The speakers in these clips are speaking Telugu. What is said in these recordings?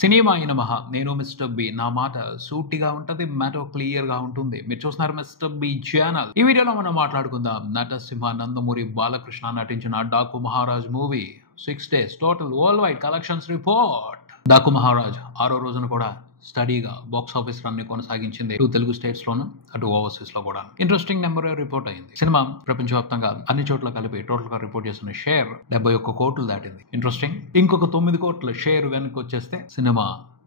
సినిమా అయిన మహా నేను మిస్టర్ బి. నా మాట సూటిగా ఉంటది, మ్యాటర్ క్లియర్ గా ఉంటుంది. మీరు చూస్తున్నారు మిస్టర్ బి ఛానల్. ఈ వీడియోలో మనం మాట్లాడుకుందాం నటసింహ నందమూరి బాలకృష్ణ నటించిన Daaku Maharaj movie 6 days total world wide collections report. Daaku Maharaj 6వ రోజున కూడా స్టడీగా బాక్స్ ఆఫీస్ రన్ ని కొనసాగించింది. ఇటు తెలుగు స్టేట్స్ లోను, అటు ఓవర్సీస్ లో కూడా ఇంట్రెస్టింగ్ నెంబర్ రిపోర్ట్ అయింది. సినిమా ప్రపంచవ్యాప్తంగా అన్ని చోట్ల కలిపి టోటల్ గా రిపోర్ట్ చేసిన షేర్ 71 కోట్లు దాటింది. ఇంట్రెస్టింగ్. ఇంకొక 9 కోట్ల షేర్ వెనక్కి వచ్చేస్తే సినిమా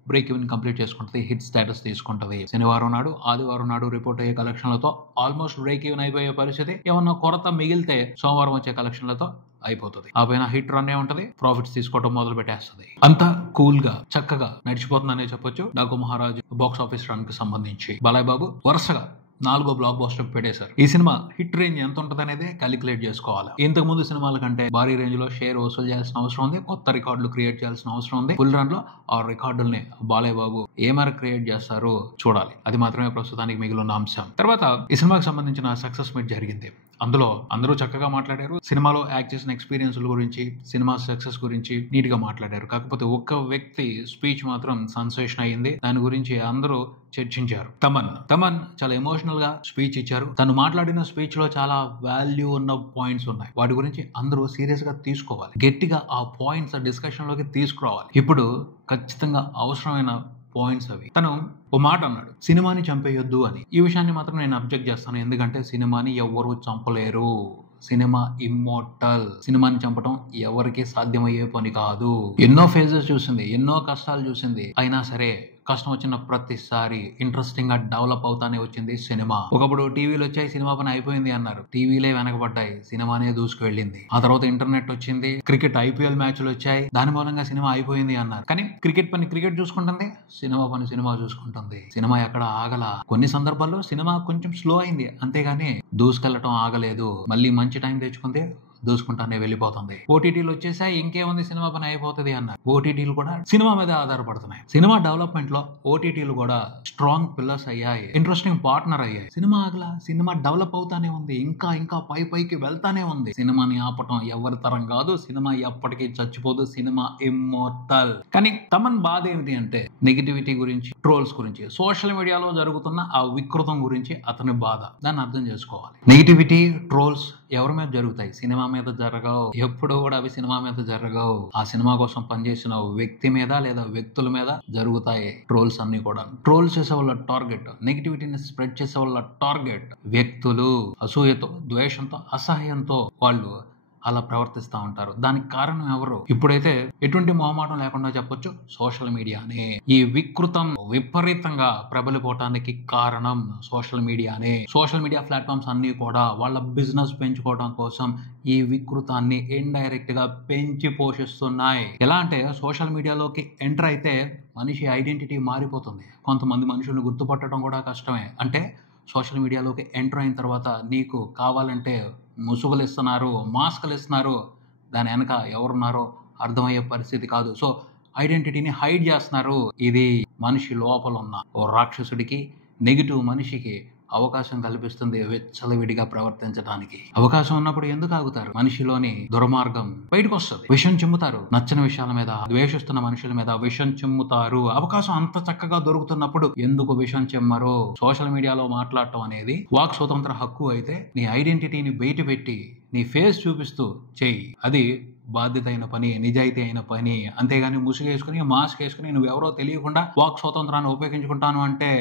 బ్రేక్ ఈవెన్ కంప్లీట్ చేసుకుంటుంది, హిట్ స్టేటస్ తీసుకుంటది. శనివారం నాడు, ఆదివారం నాడు రిపోర్ట్ అయ్యే కలెక్షన్లతో ఆల్మోస్ట్ బ్రేక్ ఈవెన్ అయిపోయే పరిస్థితి. ఏమన్నా కొరత మిగిలితే సోమవారం వచ్చే కలెక్షన్లతో అయిపోతుంది. ఆ పైన హిట్ రన్ ఉంటది, ప్రాఫిట్స్ తీసుకోవడం మొదలు పెట్టేస్తుంది. అంతా కూల్ గా చక్కగా నడిచిపోతుందనే చెప్పొచ్చు. Daaku Maharaj box office run కి సంబంధించి బాలయ్య బాబు వరుసగా 4వ బ్లాక్ బస్టర్ పెట్టేశారు. ఈ సినిమా హిట్ రేంజ్ ఎంత ఉంటుంది అనేది క్యాలిక్యులేట్ చేసుకోవాలి. ఇంతకు ముందు సినిమాల కంటే భారీ రేంజ్ లో షేర్ వసూలు చేయాల్సిన అవసరం ఉంది, కొత్త రికార్డులు క్రియేట్ చేయాల్సిన అవసరం ఉంది. ఫుల్ రన్ లో ఆ రికార్డుల్ని బాలయ్య బాబు ఏ మేర క్రియేట్ చేస్తారో చూడాలి. అది మాత్రమే ప్రస్తుతానికి మిగిలిన అంశం. తర్వాత ఈ సినిమాకి సంబంధించిన సక్సెస్ మీట్ జరిగింది. అందులో అందరూ చక్కగా మాట్లాడారు. సినిమాలో యాక్ట్ చేసిన ఎక్స్పీరియన్స్ గురించి, సినిమా సక్సెస్ గురించి నీట్ గా మాట్లాడారు. కాకపోతే ఒక్క వ్యక్తి స్పీచ్ మాత్రం సెన్సేషన్ అయ్యింది. దాని గురించి అందరూ చర్చించారు. తమన్ చాలా ఎమోషనల్ గా స్పీచ్ ఇచ్చారు. తను మాట్లాడిన స్పీచ్ లో చాలా వాల్యూ ఉన్న పాయింట్స్ ఉన్నాయి. వాటి గురించి అందరూ సీరియస్ గా తీసుకోవాలి, గట్టిగా ఆ పాయింట్స్ డిస్కషన్ లోకి తీసుకురావాలి. ఇప్పుడు ఖచ్చితంగా అవసరమైన పాయింట్స్ అవి. తను ఓ మాట అన్నాడు, సినిమాని చంపేయొద్దు అని. ఈ విషయాన్ని మాత్రం నేను అబ్జెక్ట్ చేస్తాను. ఎందుకంటే సినిమాని ఎవ్వరూ చంపలేరు. Cinema immortal. సినిమాని చంపడం ఎవరికి సాధ్యమయ్యే పని కాదు. ఎన్నో ఫేజెస్ చూసింది, ఎన్నో కష్టాలు చూసింది. అయినా సరే కష్టం వచ్చిన ప్రతిసారి ఇంట్రెస్టింగ్ గా డెవలప్ అవుతానే వచ్చింది సినిమా. ఒకప్పుడు టీవీలు వచ్చాయి, సినిమా పని అయిపోయింది అన్నారు. టీవీలే వెనకబడ్డాయి, సినిమానే దూసుకువెళ్ళింది. ఆ తర్వాత ఇంటర్నెట్ వచ్చింది, క్రికెట్ ఐపీఎల్ మ్యాచ్లు వచ్చాయి, దాని మూలంగా సినిమా అయిపోయింది అన్నారు. కానీ క్రికెట్ పని క్రికెట్ చూసుకుంటుంది, సినిమా పని సినిమా చూసుకుంటుంది. సినిమా ఎక్కడ ఆగల. కొన్ని సందర్భాల్లో సినిమా కొంచెం స్లో అయింది, అంతేగాని దూసుకెళ్లటం ఆగలేదు. మళ్ళీ మంచి టైం తెచ్చుకుంది, దూసుకుంటానే వెళ్ళిపోతుంది. ఓటీటీలు వచ్చేసాయి, ఇంకేముంది సినిమా పని అయిపోతుంది అన్నారు. ఓటీటీలు కూడా సినిమా మీద ఆధారపడుతున్నాయి. సినిమా డెవలప్మెంట్ లో ఓటీటీలు కూడా స్ట్రాంగ్ పిల్లర్స్ అయ్యాయి, ఇంట్రెస్టింగ్ పార్ట్నర్ అయ్యాయి. సినిమా ఆగల, సినిమా డెవలప్ అవుతానే ఉంది, ఇంకా పైకి వెళ్తానే ఉంది. సినిమాని ఆపటం ఎవరి తరం కాదు. సినిమా ఎప్పటికీ చచ్చిపోదు. Cinema immortal. కానీ తమన్ బాధ ఏమిటి అంటే నెగిటివిటీ గురించి, ట్రోల్స్ గురించి, సోషల్ మీడియాలో జరుగుతున్న ఆ వికృతం గురించి అతని బాధ. దాన్ని అర్థం చేసుకోవాలి. నెగిటివిటీ, ట్రోల్స్ ఎవరి మీద జరుగుతాయి? సినిమా మీద జరగవు. ఎప్పుడు కూడా అవి సినిమా మీద జరగవు. ఆ సినిమా కోసం పనిచేసిన వ్యక్తి మీద లేదా వ్యక్తుల మీద జరుగుతాయి ట్రోల్స్ అన్ని కూడా. ట్రోల్స్ చేసే వాళ్ళ టార్గెట్, నెగిటివిటీని స్ప్రెడ్ చేసే వాళ్ళ టార్గెట్ వ్యక్తులు. అసూయతో, ద్వేషంతో, అసహ్యంతో వాళ్ళు అలా ప్రవర్తిస్తూ ఉంటారు. దానికి కారణం ఎవరు? ఇప్పుడైతే ఎటువంటి మొహమాటం లేకుండా చెప్పొచ్చు, సోషల్ మీడియానే. ఈ వికృతం విపరీతంగా ప్రబలిపోవటానికి కారణం సోషల్ మీడియానే. సోషల్ మీడియా ప్లాట్ఫామ్స్ అన్ని కూడా వాళ్ళ బిజినెస్ పెంచుకోవడం కోసం ఈ వికృతాన్ని ఇండైరెక్ట్ గా పెంచి పోషిస్తున్నాయి. ఎలా అంటే సోషల్ మీడియాలోకి ఎంటర్ అయితే మనిషి ఐడెంటిటీ మారిపోతుంది. కొంతమంది మనుషులను గుర్తుపట్టడం కూడా కష్టమే. అంటే సోషల్ మీడియాలోకి ఎంటర్ అయిన తర్వాత నీకు కావాలంటే ముసుగులు ఇస్తున్నారు, మాస్కులు ఇస్తున్నారు, దాని వెనక ఎవరున్నారో అర్థమయ్యే పరిస్థితి కాదు. సో ఐడెంటిటీని హైడ్ చేస్తున్నారు. ఇది మనిషి లోపల ఉన్న ఓ రాక్షసుడికి, నెగిటివ్ మనిషికి అవకాశం కల్పిస్తుంది విచ్చలవిడిగా ప్రవర్తించడానికి. అవకాశం ఉన్నప్పుడు ఎందుకు ఆగుతారు? మనిషిలోని దుర్మార్గం బయటకు వస్తుంది. విషం చిమ్ముతారు. నచ్చని విషయాల మీద, ద్వేషిస్తున్న మనుషుల మీద విషం చిమ్ముతారు. అవకాశం అంత చక్కగా దొరుకుతున్నప్పుడు ఎందుకు విషం చిమ్మరు? సోషల్ మీడియాలో మాట్లాడటం అనేది వాక్ స్వతంత్ర హక్కు అయితే నీ ఐడెంటిటీని బయట పెట్టి నీ ఫేస్ చూపిస్తూ చెయ్యి. అది బాధ్యత అయిన పని, నిజాయితీ అయిన పని. అంతేగాని ముసుగేసుకుని, మాస్క్ వేసుకుని నువ్వెవరో తెలియకుండా వాక్ స్వాతంత్రాన్ని ఉపయోగించుకుంటాను అంటే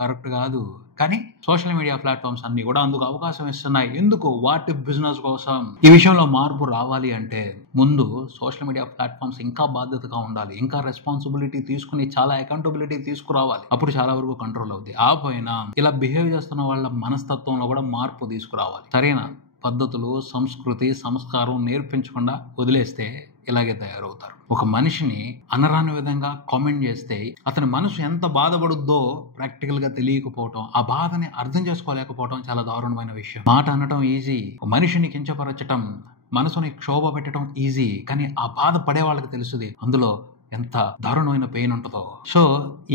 కరెక్ట్ కాదు. కానీ సోషల్ మీడియా ప్లాట్ఫామ్స్ అన్ని కూడా అందుకు అవకాశం ఇస్తున్నాయి. ఎందుకు? వాటి బిజినెస్ కోసం. ఈ విషయంలో మార్పు రావాలి అంటే ముందు సోషల్ మీడియా ప్లాట్ఫామ్స్ ఇంకా బాధ్యతగా ఉండాలి, ఇంకా రెస్పాన్సిబిలిటీ తీసుకుని చాలా అకౌంటబిలిటీ తీసుకురావాలి. అప్పుడు చాలా వరకు కంట్రోల్ అవుతుంది. ఆ పైన ఇలా బిహేవ్ చేస్తున్న వాళ్ళ మనస్తత్వంలో కూడా మార్పు తీసుకురావాలి. సరైన పద్ధతులు, సంస్కృతి, సంస్కారం నేర్పించకుండా వదిలేస్తే ఇలాగే తయారవుతారు. ఒక మనిషిని అనరాని విధంగా కామెంట్ చేస్తే అతని మనసు ఎంత బాధపడుద్దో ప్రాక్టికల్ గా తెలియకపోవటం, ఆ బాధని అర్థం చేసుకోలేకపోవటం చాలా దారుణమైన విషయం. మాట అనటం ఈజీ, మనిషిని కించపరచటం, మనసుని క్షోభ పెట్టడం ఈజీ. కానీ ఆ బాధ పడే వాళ్ళకి తెలుస్తుంది అందులో ఎంత దారుణమైన పెయిన్ ఉంటుందో. సో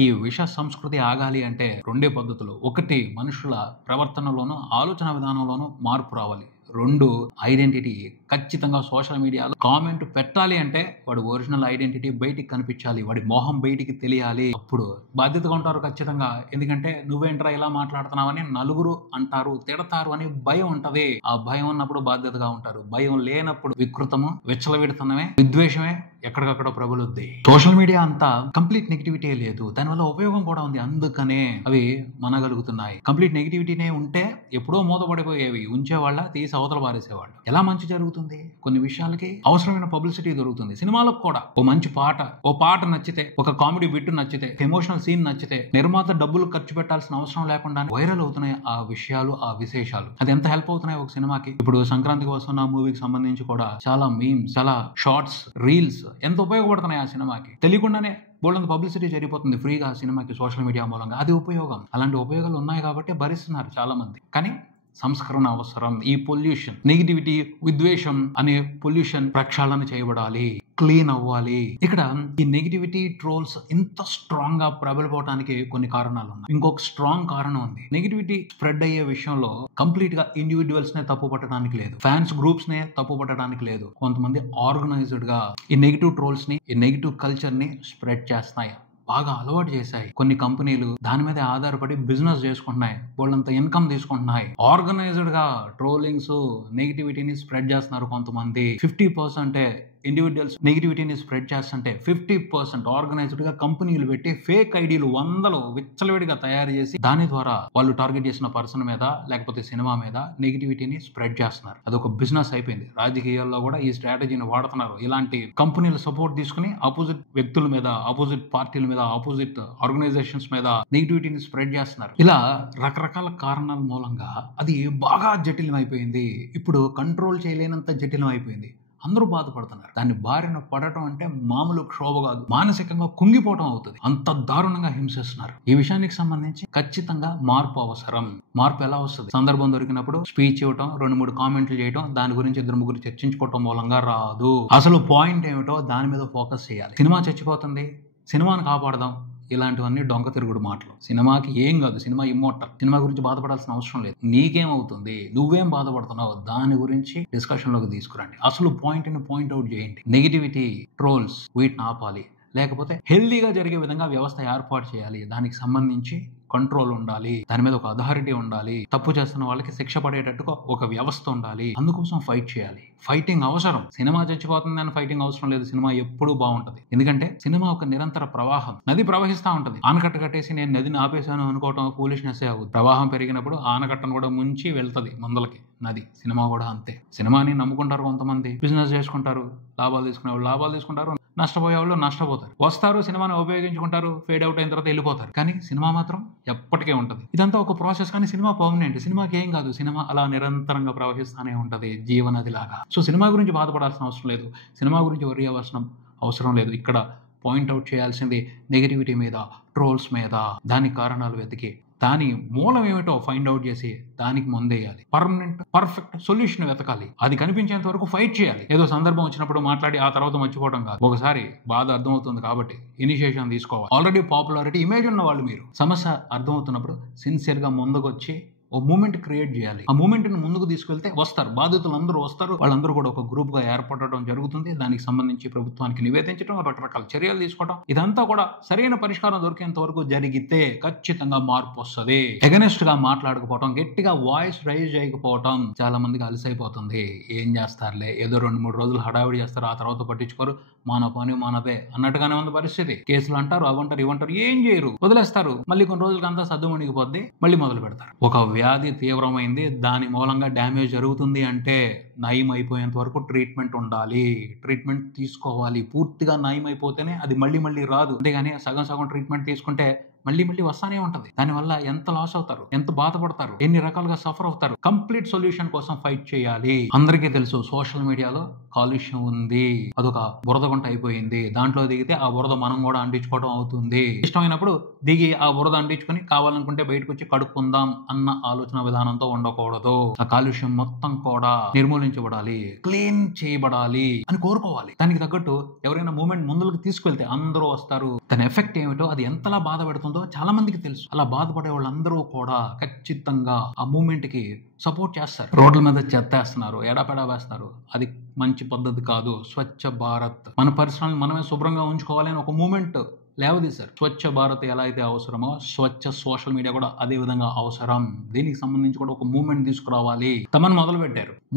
ఈ విష సంస్కృతి ఆగాలి అంటే రెండే పద్ధతులు. ఒకటి, మనుషుల ప్రవర్తనలోనూ ఆలోచన విధానంలోనూ మార్పు రావాలి. రెండు ఐడెంటిటీ. ఖచ్చితంగా సోషల్ మీడియాలో కామెంట్ పెట్టాలి అంటే వాడి ఒరిజినల్ ఐడెంటిటీ బయటికి కనిపించాలి, వాడి మొహం బయటికి తెలియాలి. అప్పుడు బాధ్యతగా ఉంటారు ఖచ్చితంగా. ఎందుకంటే నువ్వేంట్రా ఇలా మాట్లాడుతున్నావని నలుగురు అంటారు, తిడతారు అని భయం ఉంటది. ఆ భయం ఉన్నప్పుడు బాధ్యతగా ఉంటారు. భయం లేనప్పుడు వికృతము, విచ్చలవిడుతనమే, విద్వేషమే ఎక్కడికక్కడ ప్రబలుద్ది. సోషల్ మీడియా అంతా కంప్లీట్ నెగిటివిటీ లేదు, దానివల్ల ఉపయోగం కూడా ఉంది. అందుకనే అవి మనగలుగుతున్నాయి. కంప్లీట్ నెగిటివిటీనే ఉంటే ఎప్పుడో మూతపడిపోయేవి, ఉంచేవాళ్ళ తీసి అవతల పారేసేవాళ్ళు. ఎలా మంచి జరుగుతుంది? కొన్ని విషయాలకి అవసరమైన పబ్లిసిటీ దొరుకుతుంది. సినిమాలకు కూడా ఓ మంచి పాట నచ్చితే, ఒక కామెడీ బిట్ నచ్చితే, ఎమోషనల్ సీన్ నచ్చితే నిర్మాత డబ్బులు ఖర్చు పెట్టాల్సిన అవసరం లేకుండా వైరల్ అవుతున్నాయి ఆ విషయాలు, ఆ విశేషాలు. అది ఎంత హెల్ప్ అవుతున్నాయి ఒక సినిమాకి. ఇప్పుడు సంక్రాంతికి వస్తున్న మూవీకి సంబంధించి కూడా చాలా మీమ్స్, చాలా షార్ట్స్, రీల్స్ ఎంత ఉపయోగపడుతున్నాయి ఆ సినిమాకి. తెలియకుండానే బోల్డంత పబ్లిసిటీ జరిగిపోతుంది ఫ్రీగా ఆ సినిమాకి సోషల్ మీడియా మూలంగా. అది ఉపయోగం. అలాంటి ఉపయోగాలు ఉన్నాయి కాబట్టి భరిస్తున్నారు చాలా మంది. కానీ సంస్కరణ అవసరం. ఈ పొల్యూషన్, నెగిటివిటీ, విద్వేషం అనే పొల్యూషన్ ప్రక్షాళన చేయబడాలి, క్లీన్ అవ్వాలి. ఇక్కడ ఈ నెగిటివిటీ, ట్రోల్స్ ఇంత స్ట్రాంగ్ గా ప్రబలిపోవడానికి కొన్ని కారణాలు ఉన్నాయి. ఇంకొక స్ట్రాంగ్ కారణం ఉంది. నెగిటివిటీ స్ప్రెడ్ అయ్యే విషయంలో కంప్లీట్ గా ఇండివిజువల్స్ నే తప్పు పట్టడానికి లేదు, ఫ్యాన్స్ గ్రూప్స్ నే తప్పు పట్టడానికి లేదు. కొంతమంది ఆర్గనైజ్డ్ గా ఈ నెగిటివ్ ట్రోల్స్ ని, ఈ నెగిటివ్ కల్చర్ ని స్ప్రెడ్ చేస్తున్నాయి, బాగా అలవాటు చేశాయి. కొన్ని కంపెనీలు దాని మీద ఆధారపడి బిజినెస్ చేసుకుంటున్నాయి, వాళ్ళంతా ఇన్కమ్ తీసుకుంటున్నాయి. ఆర్గనైజ్డ్ గా ట్రోలింగ్స్, నెగిటివిటీని స్ప్రెడ్ చేస్తున్నారు కొంతమంది. 50% ఇండివిజువల్స్ నెగిటివిటీని స్ప్రెడ్ చేస్తుంటే 50% ఆర్గనైజ్డ్ గా కంపెనీలు పెట్టి ఫేక్ ఐడీలు 100 విచ్చలవిడిగా తయారు చేసి దాని ద్వారా వాళ్ళు టార్గెట్ చేసిన పర్సన్ మీద లేకపోతే సినిమా మీద నెగిటివిటీని స్ప్రెడ్ చేస్తున్నారు. అదొక బిజినెస్ అయిపోయింది. రాజకీయాల్లో కూడా ఈ స్ట్రాటజీని వాడుతున్నారు. ఇలాంటి కంపెనీల సపోర్ట్ తీసుకుని ఆపోజిట్ వ్యక్తుల మీద, ఆపోజిట్ పార్టీల మీద, ఆపోజిట్ ఆర్గనైజేషన్స్ మీద నెగిటివిటీని స్ప్రెడ్ చేస్తున్నారు. ఇలా రకరకాల కారణాల మూలంగా అది బాగా జటిలం అయిపోయింది. ఇప్పుడు కంట్రోల్ చేయలేనంత జటిలం అయిపోయింది. అందరూ బాధపడుతున్నారు. దాన్ని బారిన పడటం అంటే మామూలు క్షోభ కాదు, మానసికంగా కుంగిపోవటం అవుతుంది. అంత దారుణంగా హింసిస్తున్నారు. ఈ విషయానికి సంబంధించి ఖచ్చితంగా మార్పు అవసరం. మార్పు ఎలా వస్తుంది? సందర్భం దొరికినప్పుడు స్పీచ్ ఇవ్వటం, 2-3 కామెంట్లు చేయటం, దాని గురించి 2-3 చర్చించుకోవటం మూలంగా రాదు. అసలు పాయింట్ ఏమిటో దాని మీద ఫోకస్ చేయాలి. సినిమా చచ్చిపోతుంది, సినిమాను కాపాడదాం, ఇలాంటివన్నీ డొంక తిరుగుడు మాటలు. సినిమాకి ఏం కాదు, సినిమా ఇమ్మోర్టల్. సినిమా గురించి బాధపడాల్సిన అవసరం లేదు. నీకేమవుతుంది, నువ్వేం బాధపడుతున్నావు, దాని గురించి డిస్కషన్ లోకి తీసుకురండి. అసలు పాయింట్ అవుట్ చేయండి. నెగిటివిటీ, ట్రోల్స్ వీటిని ఆపాలి. లేకపోతే హెల్దీగా జరిగే విధంగా వ్యవస్థ ఏర్పాటు చేయాలి. దానికి సంబంధించి కంట్రోల్ ఉండాలి, దాని మీద ఒక అథారిటీ ఉండాలి, తప్పు చేస్తున్న వాళ్ళకి శిక్ష పడేటట్టుగా ఒక వ్యవస్థ ఉండాలి. అందుకోసం ఫైట్ చేయాలి. ఫైటింగ్ అవసరం. సినిమా చచ్చిపోతుంది అని ఫైటింగ్ అవసరం లేదు. సినిమా ఎప్పుడూ బాగుంటది. ఎందుకంటే సినిమా ఒక నిరంతర ప్రవాహం. నది ప్రవహిస్తూ ఉంటది. ఆనకట్ట కట్టేసి నేను నదిని ఆపేశాను అనుకోవటం ఫూలిష్నెస్ అవుతుంది. ప్రవాహం పెరిగినప్పుడు ఆనకట్టను కూడా ముంచి వెళ్తది ముందలకి నది. సినిమా కూడా అంతే. సినిమాని నమ్ముకుంటారు కొంతమంది, బిజినెస్ చేసుకుంటారు, లాభాలు తీసుకునేవాళ్ళు లాభాలు తీసుకుంటారు, నష్టపోయే వాళ్ళు నష్టపోతారు. వస్తారు, సినిమాని ఉపయోగించుకుంటారు, ఫేడ్ అవుట్ అయిన తర్వాత వెళ్ళిపోతారు. కానీ సినిమా మాత్రం ఎప్పటికే ఉంటది. ఇదంతా ఒక ప్రాసెస్. కానీ సినిమా పర్మనెంట్. సినిమాకి ఏం కాదు, సినిమా అలా నిరంతరంగా ప్రవహిస్తూనే ఉంటది, జీవనది లాగా. సో సినిమా గురించి బాధపడాల్సిన అవసరం లేదు, సినిమా గురించి వరి అవ్వాల్సిన అవసరం లేదు. ఇక్కడ పాయింట్అవుట్ చేయాల్సింది నెగిటివిటీ మీద, ట్రోల్స్ మీద, దానికి కారణాలు వెతికి దాని మూలం ఏమిటో ఫైండ్ అవుట్ చేసి దానికి ముందేయాలి. పర్మనెంట్ పర్ఫెక్ట్ సొల్యూషన్ వెతకాలి. అది కనిపించేంత వరకు ఫైట్ చేయాలి. ఏదో సందర్భం వచ్చినప్పుడు మాట్లాడి ఆ తర్వాత మర్చిపోవడం కాదు. ఒకసారి బాధ అర్థమవుతుంది కాబట్టి ఇనిషియేషన్ తీసుకోవాలి. ఆల్రెడీ పాపులారిటీ ఇమేజ్ ఉన్న వాళ్ళు మీరు, సమస్య అర్థమవుతున్నప్పుడు సిన్సియర్ గా ముందుకొచ్చి ఓ మూమెంట్ క్రియేట్ చేయాలి. ఆ మూమెంట్ ని ముందుకు తీసుకెళ్తే వస్తారు, బాధితులు అందరూ వస్తారు. వాళ్ళందరూ కూడా ఒక గ్రూప్ గా ఏర్పడటం జరుగుతుంది. దానికి సంబంధించి ప్రభుత్వానికి నివేదించడం, రకరకాల చర్యలు తీసుకోవడం, ఇదంతా కూడా సరైన పరిష్కారం దొరికేంత వరకు జరిగితే ఖచ్చితంగా మార్పు వస్తుంది. ఎగనెస్ట్ గా మాట్లాడకపోవడం, గట్టిగా వాయిస్ రైజ్ చేయకపోవడం చాలా మందికి అలసైపోతుంది. ఏం చేస్తారులే, ఏదో 2-3 రోజులు హడావిడి చేస్తారు, ఆ తర్వాత పట్టించుకోరు, మన పని మనదే అన్నట్టుగానే ఉంది పరిస్థితి. కేసులు అంటారు, అవంటారు, ఇవంటారు, ఏం చేయరు, వదిలేస్తారు. మళ్ళీ కొన్ని రోజులకి అంతా సద్దు మునిగిపోద్ది, మళ్ళీ మొదలు పెడతారు. ఒక వ్యాధి తీవ్రమైంది, దాని మూలంగా డ్యామేజ్ జరుగుతుంది అంటే నయం అయిపోయేంత వరకు ట్రీట్మెంట్ ఉండాలి, ట్రీట్మెంట్ తీసుకోవాలి. పూర్తిగా నయం అయిపోతేనే అది మళ్ళీ రాదు. అంతేగాని సగం ట్రీట్మెంట్ తీసుకుంటే మళ్ళీ వస్తానే ఉంటది. దానివల్ల ఎంత లాస్ అవుతారు, ఎంత బాధపడతారు, ఎన్ని రకాలుగా సఫర్ అవుతారు. కంప్లీట్ సొల్యూషన్ కోసం ఫైట్ చేయాలి. అందరికీ తెలుసు సోషల్ మీడియాలో కాలుష్యం ఉంది, అదొక బురద గుంట అయిపోయింది. దాంట్లో దిగితే ఆ బురద మనం కూడా అంటించుకోవడం అవుతుంది. ఇష్టమైనప్పుడు దిగి ఆ బురద అంటించుకుని కావాలనుకుంటే బయటకు వచ్చి కడుక్కుందాం అన్న ఆలోచన విధానంతో ఉండకూడదు. ఆ కాలుష్యం మొత్తం కూడా నిర్మూలించబడాలి, క్లీన్ చేయబడాలి అని కోరుకోవాలి. దానికి తగ్గట్టు ఎవరైనా మూమెంట్ ముందుకు తీసుకెళ్తే అందరూ వస్తారు. దాని ఎఫెక్ట్ ఏమిటో, అది ఎంతలా బాధ పెడుతుందో చాలా మందికి తెలుసు. అలా బాధపడే వాళ్ళందరూ కూడా ఖచ్చితంగా ఆ మూమెంట్ కి సపోర్ట్ చేస్తారు. రోడ్ల మీద చెత్తేస్తున్నారు, ఎడాపెడా వేస్తున్నారు. అది మంచి పద్ధతి కాదు. స్వచ్ఛ భారత్, మన పరిసరాలను మనమే శుభ్రంగా ఉంచుకోవాలి అని ఒక మూమెంట్ లేవదీశారు. స్వచ్ఛ భారత్ ఎలా అయితే అవసరమో స్వచ్ఛ సోషల్ మీడియా కూడా అదే విధంగా అవసరం. దీనికి సంబంధించి కూడా ఒక మూమెంట్ తీసుకురావాలి. తమను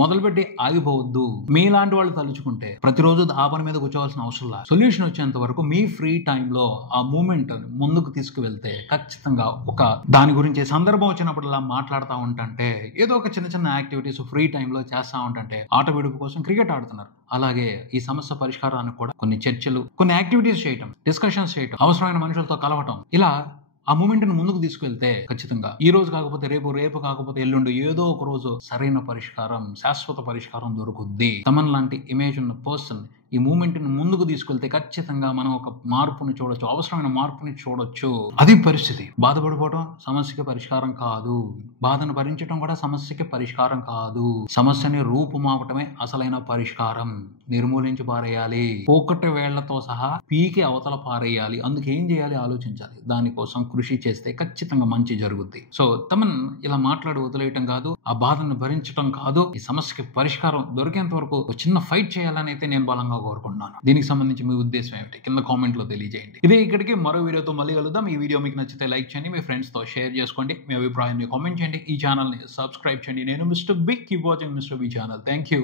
మొదలుపెట్టి ఆగిపోవద్దు. మీలాంటి వాళ్ళు తలుచుకుంటే ప్రతిరోజు ఆ పని మీద కూర్చోవాల్సిన అవసరం లేదు. సొల్యూషన్ వచ్చేంత వరకు మీ ఫ్రీ టైంలో ఆ మూమెంట్ ముందుకు తీసుకువెళ్తే ఖచ్చితంగా ఒక దాని గురించి సందర్భం వచ్చినప్పుడల్లా మాట్లాడుతూ ఉంటే, ఏదో ఒక చిన్న చిన్న యాక్టివిటీస్ ఫ్రీ టైంలో చేస్తూ ఉంటే, ఆట విడుపు కోసం క్రికెట్ ఆడుతున్నారు. అలాగే ఈ సమస్య పరిష్కారానికి కూడా కొన్ని చర్చలు, కొన్ని యాక్టివిటీస్ చేయటం, డిస్కషన్స్ చేయటం, అవసరమైన మనుషులతో కలవటం, ఇలా ఆ మూమెంట్ ని ముందుకు తీసుకెళ్తే ఖచ్చితంగా ఈ రోజు కాకపోతే రేపు కాకపోతే ఎల్లుండి ఏదో ఒక రోజు సరైన పరిష్కారం, శాశ్వత పరిష్కారం దొరుకుద్ది. తమన్ లాంటి ఇమేజ్ ఉన్న పర్సన్ ఈ మూమెంట్ ని ముందుకు తీసుకెళ్తే ఖచ్చితంగా మనం ఒక మార్పుని చూడొచ్చు, అవసరమైన మార్పుని చూడొచ్చు. అది పరిస్థితి. బాధపడిపోవడం సమస్యకి పరిష్కారం కాదు. బాధను భరించడం కూడా సమస్యకి పరిష్కారం కాదు. సమస్యని రూపుమాపటమే అసలైన పరిష్కారం. నిర్మూలించి పారేయాలి. పోకటి వేళ్లతో సహా పీకి అవతల పారేయాలి. అందుకు ఏం చేయాలి ఆలోచించాలి. దానికోసం కృషి చేస్తే ఖచ్చితంగా మంచి జరుగుద్ది. సో తమన్ ఇలా మాట్లాడి వదిలేయటం కాదు, ఆ బాధను భరించడం కాదు, ఈ సమస్యకి పరిష్కారం దొరికేంత వరకు ఒక చిన్న ఫైట్ చేయాలని అయితే నేను బలంగా కోరుకుంటున్నాను. దీనికి సంబంధించి మీ ఉద్దేశం ఏమిటి కింద కామెంట్ లో తెలియజేయండి. ఇదే ఇక్కడికి మరో వీడియోతో మళ్ళీ కలుద్దాం. ఈ వీడియో మీకు నచ్చితే లైక్ చేయండి, మీ ఫ్రెండ్స్ తో షేర్ చేసుకోండి, మీ అభిప్రాయాన్ని కామెంట్ చేయండి, ఈ ఛానల్ ని సబ్స్క్రైబ్ చేయండి. నేను mister B, keep watching mister B channel. Thank you.